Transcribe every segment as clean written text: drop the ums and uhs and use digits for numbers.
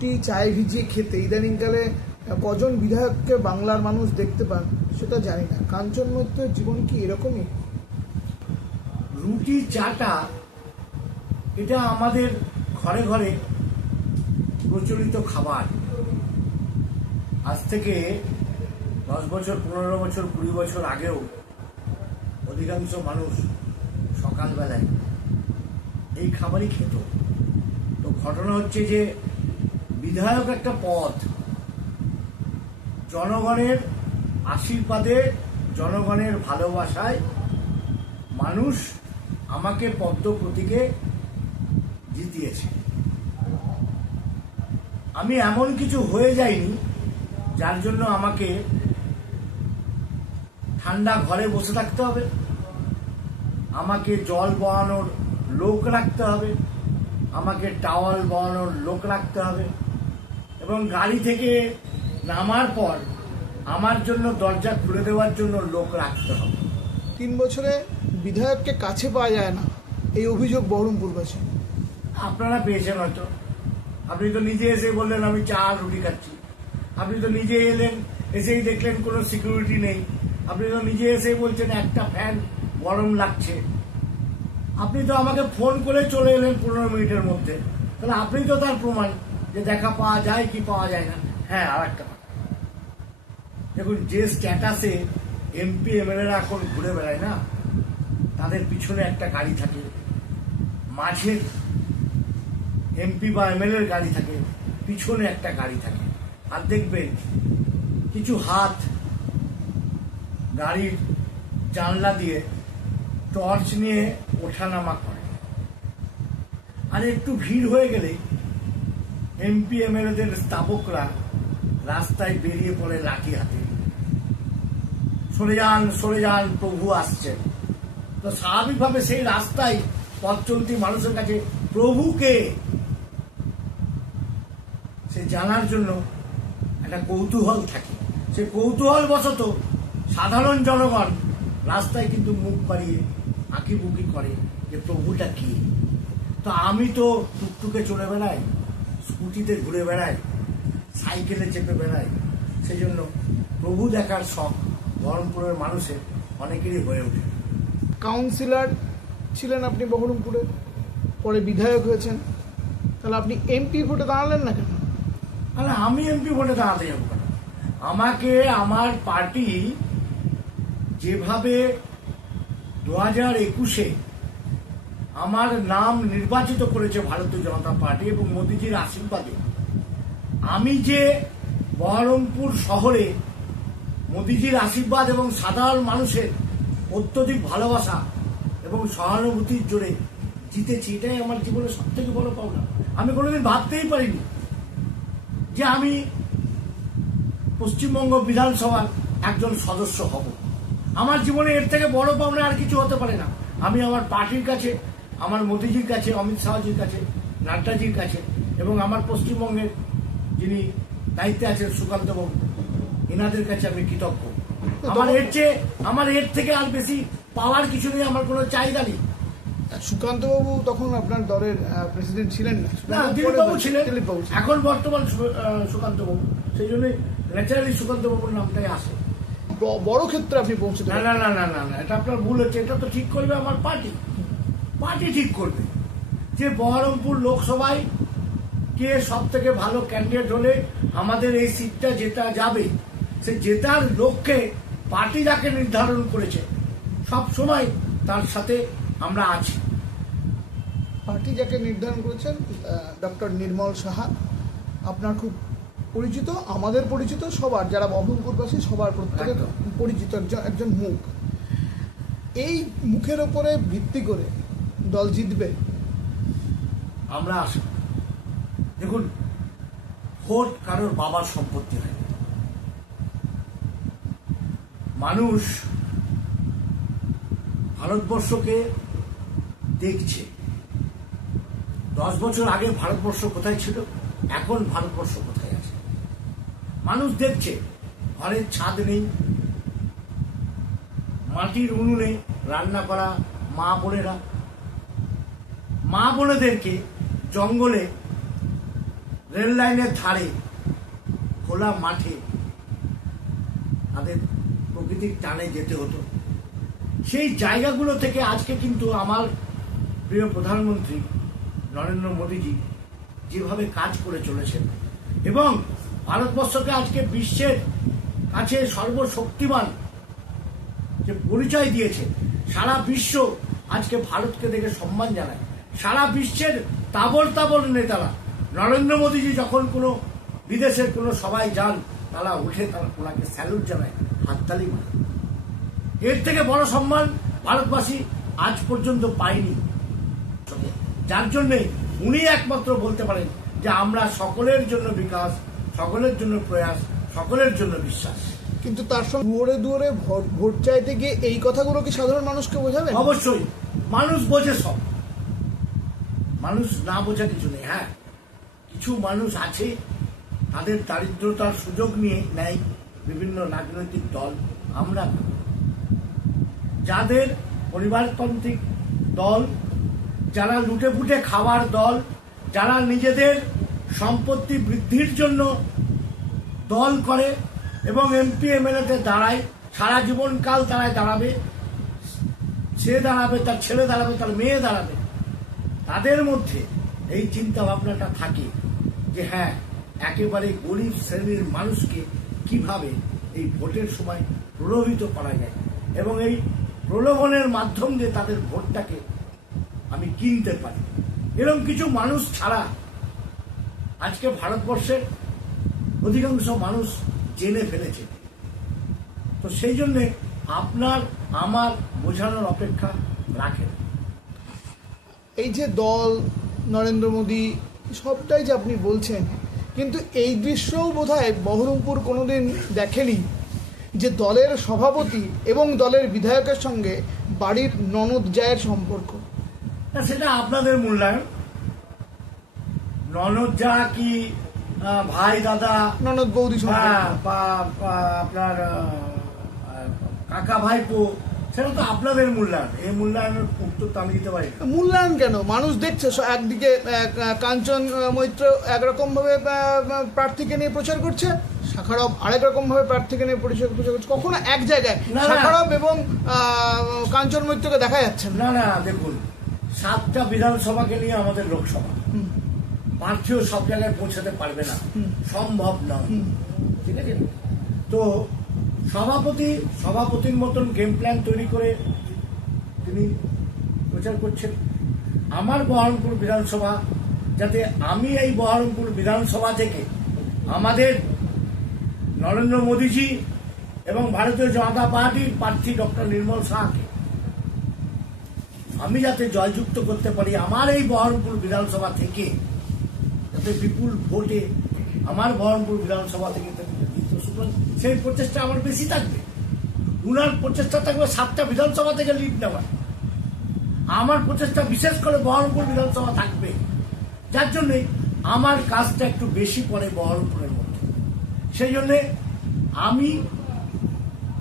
রুটি চায়ে ভিজিয়ে খেতে ইদানিংকালে কজন বিধায়ককে বাংলার মানুষ দেখতে পান সেটা জানি না। কাঞ্চন মৈত্রের জীবন কি এরকমই? রুটি চাটা এটা আমাদের ঘরে ঘরে প্রচলিত খাবার। আজ থেকে 10 বছর, 15 বছর, 20 বছর আগেও অধিকাংশ মানুষ সকালবেলায় এই খাবারই খেত। তো ঘটনা হচ্ছে যে বিধায়ক একটা পদ, জনগণের আশীর্বাদে, জনগণের ভালোবাসায় মানুষ আমাকে পদ্ম প্রতীকে জিতিয়েছে। আমি এমন কিছু হয়ে যাইনি যার জন্য আমাকে ঠান্ডা ঘরে বসে থাকতে হবে, আমাকে জল বওয়ানোর লোক রাখতে হবে, আমাকে টাওয়াল বওয়ানোর লোক রাখতে হবে, এবং গাড়ি থেকে নামার পর আমার জন্য দরজা খুলে দেওয়ার জন্য লোক রাখতে হবে। 3 বছরে বিধায়ককে কাছে পাওয়া যায় না, এই অভিযোগ বহরমপুরবাসী। আপনারা পেয়েছেন হয়তো। আপনি তো নিজে এসে বললেন আমি চা আর রুটি খাচ্ছি। আপনি তো নিজে এলেন, এসেই দেখলেন কোনো সিকিউরিটি নেই। আপনি তো নিজে এসে বলছেন একটা ফ্যান গরম লাগছে। আপনি তো আমাকে ফোন করে চলে এলেন 15 মিনিটের মধ্যে। তাহলে আপনি তো তার প্রমাণ যে দেখা পাওয়া যায় কি পাওয়া যায় না। হ্যাঁ, আর একটা কথা দেখুন, যে স্ট্যাটাসে এমপি এমএলএরা এখন ঘুরে বেড়ায় না, তাদের পিছনে একটা গাড়ি থাকে, মাঝে এমপি বা এমএলএর গাড়ি থাকে, পিছনে একটা গাড়ি থাকে। আর দেখবেন কিছু হাত গাড়ির জানলা দিয়ে টর্চ নিয়ে ওঠানামা করে। আর একটু ভিড় হয়ে গেলে এমপি এমএলএদের স্থাপকরা রাস্তায় বেরিয়ে পড়ে লাঠি হাতে, সরে যান সরে যান, প্রভু আসছেন। তো স্বাভাবিকভাবে সেই রাস্তায় পথ চলতি মানুষের কাছে প্রভুকে সে জানার জন্য একটা কৌতূহল থাকে। সে কৌতূহল বশত সাধারণ জনগণ রাস্তায় কিন্তু মুখ বাড়িয়ে আঁকিবুকি করে যে প্রভুটা কি। তো আমি তো টুকটুকে চলে বেড়াই, স্কুটিতে ঘুরে বেড়াই, সাইকেলে চেপে বেড়াই, সেই জন্য প্রভু দেখার শখ বহরমপুরের মানুষের অনেকেরই হয়ে ওঠে। কাউন্সিলর ছিলেন আপনি বহরমপুরে, পরে বিধায়ক হয়েছেন, তাহলে আপনি এমপি ভোটে দাঁড়ালেন না কেন? তাহলে আমি এমপি ভোটে দাঁড়াতে যাবো কেন? আমাকে আমার পার্টি যেভাবে 2021-এ আমার নাম নির্বাচিত করেছে ভারতীয় জনতা পার্টি এবং মোদিজির আশীর্বাদে, আমি যে বহরমপুর শহরে মোদিজির আশীর্বাদ এবং সাধারণ মানুষের অত্যধিক ভালোবাসা এবং সহানুভূতির জোরে জিতেছি, এটাই আমার জীবনের সব থেকে বড় পাওনা। আমি কোনোদিন ভাবতেই পারিনি যে আমি পশ্চিমবঙ্গ বিধানসভার একজন সদস্য হব। আমার জীবনে এর থেকে বড় পাওনা আর কিছু হতে পারে না। আমি আমার পার্টির কাছে, আমার মোদিজির কাছে, অমিত শাহজির কাছে, নাড্ডাজির কাছে এবং আমার পশ্চিমবঙ্গের যিনি দায়িত্বে আছেন সুকান্ত বাবু, এনাদের কাছে আমি কৃতজ্ঞ। আমার এর থেকে আর বেশি পাওয়ার কিছু নেই, আমার কোনো চাহিদা নেই। সুকান্ত বাবু তখন আপনার দলের প্রেসিডেন্ট ছিলেন না? দিলীপবাবু ছিলেন, এখন বর্তমান সুকান্ত বাবু, সেই জন্য ন্যাচারালি সুকান্ত বাবুর নামটাই আসে। বড় ক্ষেত্রে আপনি পৌঁছতে না না না না না না, এটা আপনার ভুল হচ্ছে। এটা তো ঠিক করবে আমার পার্টি। পার্টি ঠিক করবে যে বহরমপুর লোকসভায় কে সব থেকে ভালো ক্যান্ডিডেট হলে আমাদের এই সিটটা জেতা যাবে। সে জেতার লক্ষ্যে পার্টি যাকে নির্ধারণ করেছে সব সময় তার সাথে আমরা আছি। পার্টি যাকে নির্ধারণ করেছেন ডক্টর নির্মল সাহা, আপনার খুব পরিচিত, আমাদের পরিচিত, সবার যারা বহরমপুরবাসী সবার প্রত্যেকের পরিচিত একজন মুখ। এই মুখের ওপরে ভিত্তি করে দল জিতবে আমরা আশা। দেখুন, ভোট কারোর বাবার সম্পত্তি হয়। মানুষ ভারতবর্ষকে দেখছে। 10 বছর আগে ভারতবর্ষ কোথায় ছিল, এখন ভারতবর্ষ কোথায় আছে মানুষ দেখছে। ঘরের ছাদ নেই, মাটির উনুনে রান্না করা মা বোনেদেরকে জঙ্গলে রেল লাইনের ধারে খোলা মাঠে তাদের প্রকৃতির টানে যেতে হতো। সেই জায়গাগুলো থেকে আজকে কিন্তু আমার প্রিয় প্রধানমন্ত্রী নরেন্দ্র মোদীজি যেভাবে কাজ করে চলেছেন এবং ভারতবর্ষকে আজকে বিশ্বের কাছে সর্বশক্তিমান যে পরিচয় দিয়েছে, সারা বিশ্ব আজকে ভারতকে দেখে সম্মান জানায়। সারা বিশ্বের তাবল তাবল নেতারা নরেন্দ্র মোদীজি যখন কোনো বিদেশের কোনো সভায় যান, তারা উঠে তারা ওনাকে স্যালুট জানায়, হাততালি মারে। এর থেকে বড় সম্মান ভারতবাসী আজ পর্যন্ত পায়নি, যার জন্যে উনি একমাত্র বলতে পারেন যে আমরা সকলের জন্য বিকাশ, সকলের জন্য প্রয়াস, সকলের জন্য বিশ্বাস। কিন্তু তার সঙ্গে দুয়ারে দুয়ারে ভোট চাইতে গিয়ে এই কথাগুলো কি সাধারণ মানুষকে বোঝাবেন? অবশ্যই মানুষ বোঝে, সব মানুষ না বোঝা কিছু নেই। হ্যাঁ, কিছু মানুষ আছে তাদের দারিদ্রতার সুযোগ নিয়ে নেয় বিভিন্ন রাজনৈতিক দল, আমরা না। যাদের পরিবারতান্ত্রিক দল, যারা লুটে পুটে খাওয়ার দল, যারা নিজেদের সম্পত্তি বৃদ্ধির জন্য দল করে এবং এমপি এমএলএতে দাঁড়ায়, সারা জীবনকাল তারাই দাঁড়াবে, সে দাঁড়াবে, তার ছেলে দাঁড়াবে, তার মেয়ে দাঁড়াবে, তাদের মধ্যে এই চিন্তা ভাবনাটা থাকে যে হ্যাঁ, একেবারে গরিব শ্রেণীর মানুষকে কিভাবে এই ভোটের সময় প্রলোভিত করা যায় এবং এই প্রলোভনের মাধ্যম দিয়ে তাদের ভোটটাকে আমি কিনতে পারি, এরকম কিছু মানুষ ছাড়া আজকে ভারতবর্ষের অধিকাংশ মানুষ জেনে ফেলেছে। তো সেই জন্যে আপনার আমার বোঝানোর অপেক্ষা রাখেন। এই যে দল, নরেন্দ্র মোদী, সবটাই যে আপনি বলছেন, কিন্তু এই দৃশ্যও বোধহয় বহরমপুর কোনোদিন দেখেনি যে দলের সভাপতি এবং দলের বিধায়কের সঙ্গে বাড়ির ননদ জায়ের সম্পর্ক। সেটা আপনাদের মূল্যায়ন। ননদ যা কি ভাই দাদা, ননদ বৌদি সম্পর্ক, আপনার কাকা ভাইপো, সেটা তো আপনাদের মূল্যায়ন। এই মূল্যায়নের উত্তর তো আমি দিতে পারি। মূল্যায়ন কেন? মানুষ দেখছে একদিকে কাঞ্চন মৈত্র একরকম ভাবে প্রার্থীকে নিয়ে প্রচার করছে, শাখারব আরেক রকম ভাবে প্রার্থীকে নিয়ে প্রচার করছে। কখনো এক জায়গায় শাখারব এবং কাঞ্চন মৈত্রকে দেখা যাচ্ছে না। না, দেখুন, 7টা বিধানসভাকে নিয়ে আমাদের লোকসভা, প্রার্থীও সব জায়গায় পৌঁছাতে পারবে না, সম্ভব নয়, ঠিক আছে? তো সভাপতির মতন গেম প্ল্যান তৈরি করে তিনি প্রচার করছেন। আমার বহরমপুর বিধানসভা, যাতে আমি এই বহরমপুর বিধানসভা থেকে আমাদের নরেন্দ্র মোদীজি এবং ভারতীয় জনতা পার্টির প্রার্থী ডক্টর নির্মল সাহাকে আমি যাতে জয়যুক্ত করতে পারি, আমার এই বহরমপুর বিধানসভা থেকে যাতে বিপুল ভোটে আমার বহরমপুর বিধানসভা থেকে সেই প্রচেষ্টা আমার বেশি থাকবে। উনার প্রচেষ্টা থাকবে 7টা বিধানসভা থেকে লিড নেওয়ার, আমার প্রচেষ্টা বিশেষ করে বহরমপুর বিধানসভা থাকবে, যার জন্যে আমার কাজটা একটু বেশি পড়ে বহরমপুরের মধ্যে। সেই জন্যে আমি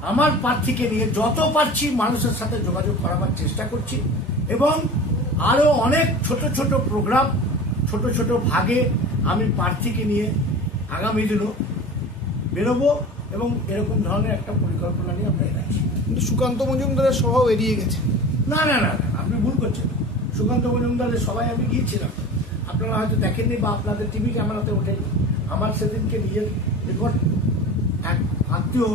আমার প্রার্থীকে নিয়ে যত পারছি মানুষের সাথে যোগাযোগ করাবার চেষ্টা করছি এবং আরো অনেক ছোট ছোট প্রোগ্রাম, ছোট ছোট ভাগে আমি প্রার্থীকে নিয়ে আগামী দিনও বেরোবো এবং এরকম ধরনের একটা পরিকল্পনা নিয়ে আমরা এগোচ্ছি। কিন্তু সুকান্ত মজুমদারের সভাও এড়িয়ে গেছে। না, আপনি ভুল করছেন। সুকান্ত মজুমদারের সভায় আমি গিয়েছিলাম, আপনারা হয়তো দেখেননি বা আপনাদের টিভি ক্যামেরাতে ওঠেনি। আমার সেদিনকে নিজের রেকর্ড এক আত্মীয়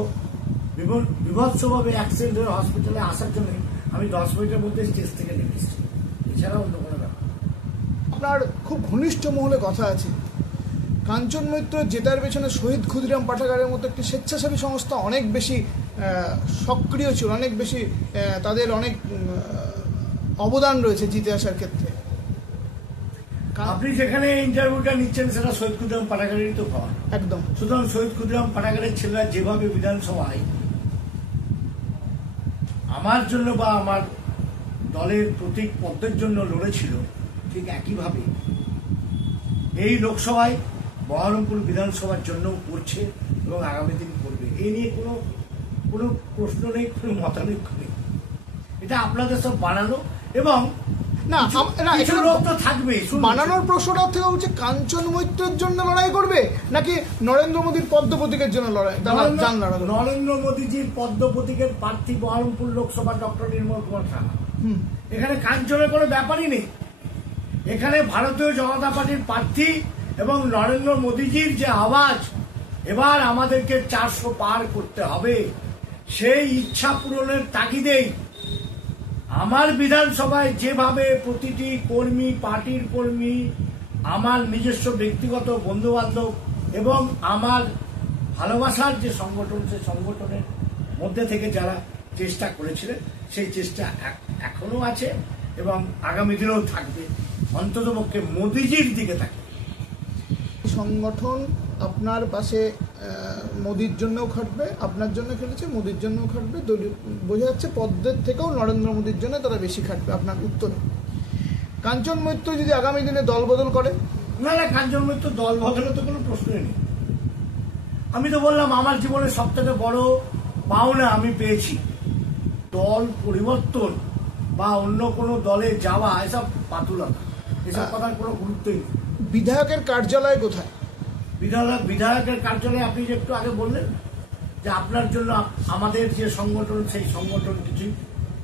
বিভৎসভাবে অ্যাক্সিডেন্ট হয়ে হসপিটালে আসার জন্য আমি 10 মিনিটের মধ্যে স্টেজ থেকে নেমে এসেছি, এছাড়া অন্য কোনো ব্যাপার। আপনার খুব ঘনিষ্ঠ মহলে কথা আছে, কাঞ্চন মৈত্র জেতার পেছনে শহীদ ক্ষুদিরাম পাঠাগারের মতো একটি স্বেচ্ছাসেবী সংস্থা অনেক বেশি সক্রিয় ছিল, অনেক বেশি তাদের অনেক অবদান রয়েছে জিতে আসার ক্ষেত্রে। আপনি যেখানে ইন্টারভিউটা নিচ্ছেন সেটা শহীদ ক্ষুদিরাম পাঠাগারেরই তো পাওয়া, একদম। সুতরাং শহীদ ক্ষুদিরাম পাঠাগারের ছেলেরা যেভাবে বিধানসভায় আমার জন্য বা আমার দলের প্রতীক পদের জন্য লড়েছিল, ঠিক একইভাবে এই লোকসভায় বহরমপুর বিধানসভার জন্য করছে এবং আগামী দিন করবে। এই নিয়ে কোনো প্রশ্ন নেই, কোনো মতানৈক্য নেই। এটা আপনাদের সব বানানো এবং না না, কিছু এখানে লোক তো থাকবে। বানানোর প্রশ্নটা থেকে হচ্ছে কাঞ্চন মৈত্রের জন্য লড়াই করবে নাকি নরেন্দ্র মোদীর পদ্ম প্রতীকের জন্য লড়াই? নরেন্দ্র মোদীজির পদ্ম প্রতীকের প্রার্থী বহরমপুর লোকসভা ডক্টর নির্মল কুমার সাহা। এখানে কাঞ্চনের কোনো ব্যাপারই নেই। এখানে ভারতীয় জনতা পার্টির প্রার্থী এবং নরেন্দ্র মোদীজির যে আওয়াজ, এবার আমাদেরকে 400 পার করতে হবে, সেই ইচ্ছা পূরণের তাগিদেই আমার বিধানসভায় যেভাবে প্রতিটি কর্মী, পার্টির কর্মী, আমার নিজস্ব ব্যক্তিগত বন্ধু বান্ধব এবং আমার ভালোবাসার যে সংগঠন, সেই সংগঠনের মধ্যে থেকে যারা চেষ্টা করেছিলেন, সেই চেষ্টা এখনো আছে এবং আগামী দিনেও থাকবে, অন্ততপক্ষে মোদিজির দিকে থাকবে। সংগঠন আপনার পাশে মোদির জন্যও খাটবে, আপনার জন্য খেলেছে, মোদির জন্যও খাটবে, বোঝা যাচ্ছে পদ্মের থেকেও নরেন্দ্র মোদির জন্য তারা বেশি খাটবে। আপনার উত্তর, কাঞ্চন মৈত্র যদি আগামী দিনে দল বদল করে? না, কাঞ্চন মৈত্র দল বদলের তো কোনো প্রশ্নই নেই। আমি তো বললাম আমার জীবনের সব থেকে বড় পাওনা আমি পেয়েছি। দল পরিবর্তন বা অন্য কোনো দলে যাওয়া এসব পাতুলতা, এসব কথার কোনো গুরুত্বই নেই। বিধায়কের কার্যালয় কোথায়? বিধায়কের কার্যালয়ে আপনি যে একটু আগে বললেন যে আপনার জন্য আমাদের যে সংগঠন, সেই সংগঠন কিছুই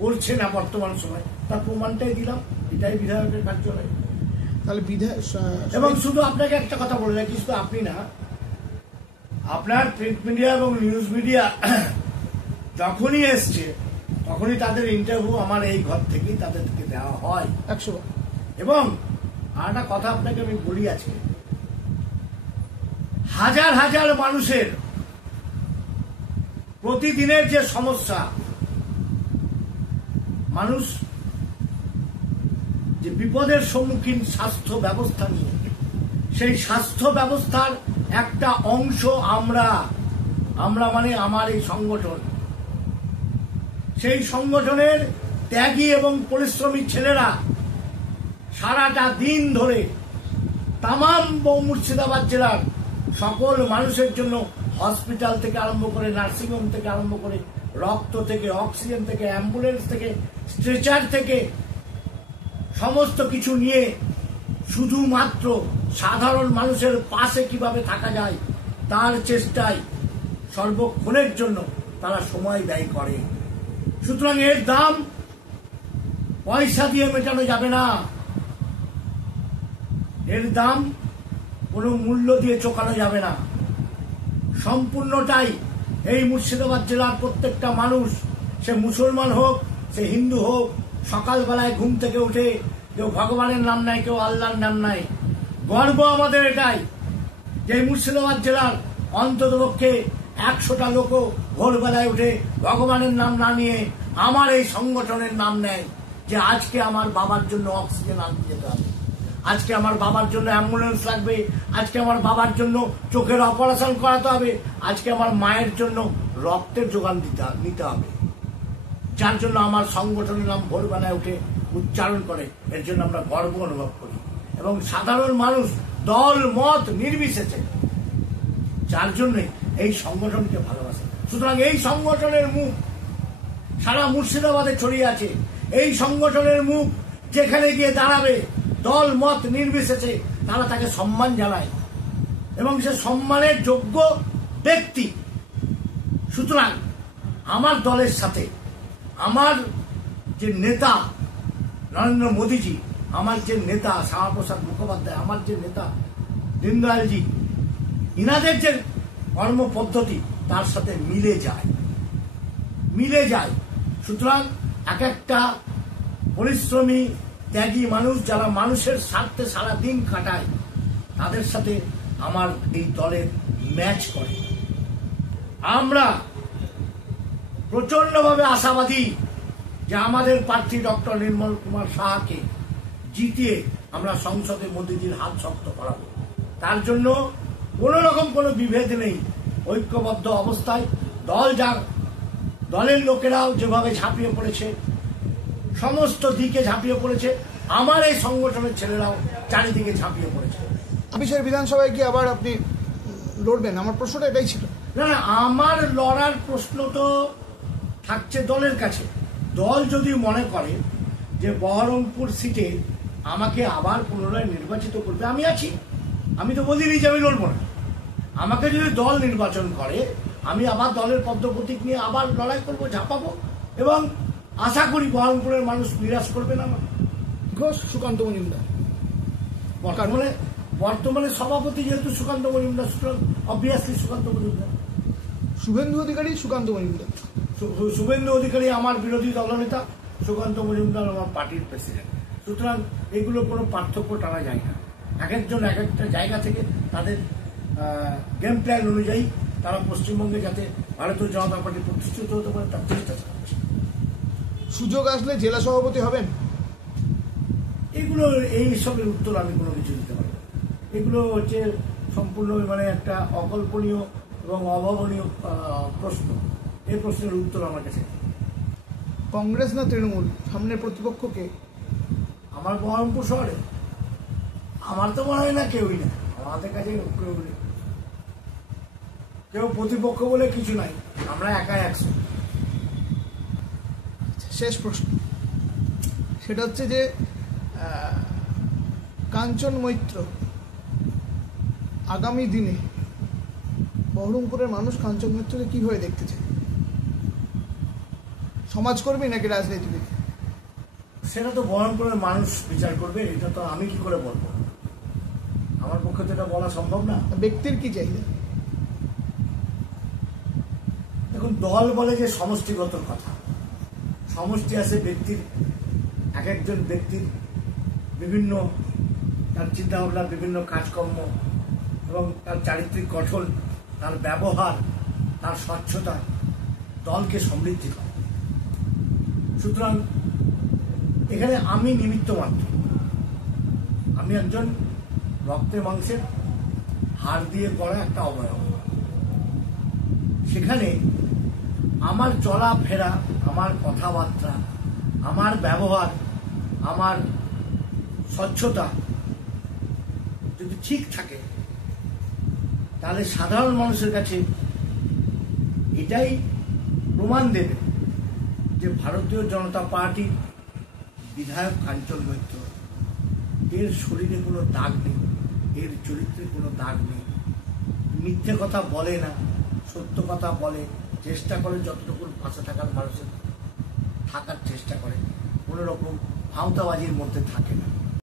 করছে না বর্তমান সময়, তার প্রমাণটাই দিলাম, এটাই বিধায়কের কার্যালয়। তাহলে এবং শুধু আপনাকে একটা কথা বলে রাখি, শুধু আপনি না, আপনার প্রিন্ট মিডিয়া এবং নিউজ মিডিয়া যখনই এসছে তখনই তাদের ইন্টারভিউ আমার এই ঘর থেকেই তাদেরকে দেওয়া হয় 100 বার। এবং আর একটা কথা আপনাকে আমি বলি, আছে হাজার হাজার মানুষের প্রতিদিনের যে সমস্যা, মানুষ যে বিপদের সম্মুখীন স্বাস্থ্য ব্যবস্থা নিয়ে, সেই স্বাস্থ্য ব্যবস্থার একটা অংশ আমরা মানে আমার এই সংগঠন, সেই সংগঠনের ত্যাগী এবং পরিশ্রমী ছেলেরা সারাটা দিন ধরে তামাম মুর্শিদাবাদ জেলার সকল মানুষের জন্য হসপিটাল থেকে আরম্ভ করে, নার্সিংহোম থেকে আরম্ভ করে, রক্ত থেকে, অক্সিজেন থেকে, অ্যাম্বুলেন্স থেকে, স্ট্রেচার থেকে, সমস্ত কিছু নিয়ে শুধুমাত্র সাধারণ মানুষের পাশে কিভাবে থাকা যায় তার চেষ্টায় সর্বক্ষণের জন্য তারা সময় ব্যয় করে। সুতরাং এর দাম পয়সা দিয়ে মেটানো যাবে না, এর দাম কোনো মূল্য দিয়ে চোকানো যাবে না। সম্পূর্ণটাই এই মুর্শিদাবাদ জেলার প্রত্যেকটা মানুষ, সে মুসলমান হোক, সে হিন্দু হোক, সকালবেলায় ঘুম থেকে উঠে কেউ ভগবানের নাম নাই, কেউ আল্লাহর নাম নাই। গর্ব আমাদের এটাই যে মুর্শিদাবাদ জেলার অন্ততপক্ষে 100টা লোকও ভোরবেলায় উঠে ভগবানের নাম না নিয়ে আমার এই সংগঠনের নাম নেয়, যে আজকে আমার বাবার জন্য অক্সিজেন আনতে যেতে হবে, আজকে আমার বাবার জন্য অ্যাম্বুলেন্স লাগবে, আজকে আমার বাবার জন্য চোখের অপারেশন করাতে হবে, আজকে আমার মায়ের জন্য রক্তের যোগান নিতে হবে, যার জন্য আমার সংগঠনের নাম ভোরবেলায় উঠে উচ্চারণ করে। এর জন্য আমরা গর্ব অনুভব করি এবং সাধারণ মানুষ দল মত নির্বিশেষে যার জন্য এই সংগঠনকে ভালোবাসে। সুতরাং এই সংগঠনের মুখ সারা মুর্শিদাবাদে ছড়িয়ে আছে। এই সংগঠনের মুখ যেখানে গিয়ে দাঁড়াবে, দল মত নির্বিশেষে তারা তাকে সম্মান জানায় এবং সে সম্মানের যোগ্য ব্যক্তি। সুতরাং আমার দলের সাথে আমার যে নেতা নরেন্দ্র মোদীজি, আমার যে নেতা শ্যামাপ্রসাদ মুখোপাধ্যায়, আমার যে নেতা দীনদয়ালজি, ইনাদের যে কর্ম পদ্ধতি তার সাথে মিলে যায়। সুতরাং এক একটা পরিশ্রমী ত্যাগী মানুষ যারা মানুষের স্বার্থে সারা দিন কাটায়, তাদের সাথে আমার এই দলের ম্যাচ করে। আমরা প্রচন্ডভাবে আশাবাদী যে আমাদের প্রার্থী ডক্টর নির্মল কুমার সাহাকে জিতিয়ে আমরা সংসদে মোদীজির হাত শক্ত করাবো। তার জন্য কোন রকম কোনো বিভেদ নেই, ঐক্যবদ্ধ অবস্থায় দলের লোকেরাও যেভাবে ঝাঁপিয়ে পড়েছে, সমস্ত দিকে ঝাঁপিয়ে পড়েছে, আমার এই সংগঠনের ছেলেরাও চারিদিকে ঝাঁপিয়ে পড়েছে। আপিসের বিধানসভায় কি আবার আপনি লড়বেন? আমার প্রশ্নটা এটাই ছিল। না, আমার লড়ার প্রশ্ন তো থাকছে দলের কাছে। দল যদি মনে করে যে বহরমপুর সিটে আমাকে আবার পুনরায় নির্বাচিত করবে, আমি আছি। আমি তো বলিনি যে আমি লড়বো না। আমাকে যদি দল নির্বাচন করে, আমি আবার দলের পদ্মপ্রতীক নিয়ে আবার লড়াই করবো, ঝাঁপাবো, এবং আশা করি বহরমপুরের মানুষ নিরাশ করবে না আমার। ঘোষ সুকান্ত মজুমদার বর্তমানে সভাপতি যেহেতু সুকান্ত মজুমদার, সুতরাং অবভিয়াসলি সুকান্ত মজুমদার। শুভেন্দু অধিকারী সুকান্ত মজুমদার। শুভেন্দু অধিকারী আমার বিরোধী দলনেতা, সুকান্ত মজুমদার আমার পার্টির প্রেসিডেন্ট। সুতরাং এগুলো কোনো পার্থক্য টানা যায় না। এক একজন এক একটা জায়গা থেকে তাদের গেম প্ল্যান অনুযায়ী তারা পশ্চিমবঙ্গে যাতে ভারতীয় জনতা পার্টি প্রতিষ্ঠিত হতে পারে তার চেষ্টা চালাচ্ছে। সুযোগ আসলে জেলা সভাপতি হবেন? এগুলো এইসবের উত্তর আমি কোনো কিছু দিতে পারি না। এগুলো হচ্ছে সম্পূর্ণ মানে একটা অকল্পনীয় এবং অভাবনীয় প্রশ্ন। এই প্রশ্নের উত্তর আমার কাছে। কংগ্রেস না তৃণমূল সামনের প্রতিপক্ষকে? আমার বহরমপুর শহরে আমার তো মনে হয় না কেউই না, আমাদের কাছে কেউ প্রতিপক্ষ বলে কিছু নাই, আমরা একাই একশো। শেষ প্রশ্ন, সেটা হচ্ছে যে কাঞ্চন মৈত্র আগামী দিনে বহরমপুরের মানুষ কাঞ্চন মৈত্রকে কিভাবে দেখতে চায়? সমাজকর্মী নাকি রাজনীতিবিদ? সেটা তো বহরমপুরের মানুষ বিচার করবে, এটা তো আমি কি করে বলবো? আমার পক্ষে তো এটা বলা সম্ভব না। ব্যক্তির কি চাহিদা? দেখুন, দল বলে যে সমষ্টিগত কথা, সমষ্টি আছে ব্যক্তির, এক একজন ব্যক্তির বিভিন্ন তার চিন্তাভাবনা, বিভিন্ন কাজকর্ম এবং তার চারিত্রিক গঠন, তার ব্যবহার, তার স্বচ্ছতা দলকে সমৃদ্ধি করে। সুতরাং এখানে আমি নিমিত্ত মাত্র, আমি একজন রক্তে মাংসের হাড় দিয়ে গড়া একটা অবয়ব। সেখানে আমার চলাফেরা, আমার কথাবার্তা, আমার ব্যবহার, আমার স্বচ্ছতা যদি ঠিক থাকে, তাহলে সাধারণ মানুষের কাছে এটাই প্রমাণ দেবে যে ভারতীয় জনতা পার্টির বিধায়ক কাঞ্চন মৈত্র, এর শরীরে কোনো দাগ নেই, এর চরিত্রে কোনো দাগ নেই, মিথ্যে কথা বলে না, সত্য কথা বলে, চেষ্টা করে যতটুকু পাশে থাকার মানুষের থাকার চেষ্টা করে, কোনো রকম ভাঁওতাবাজির মধ্যে থাকে না।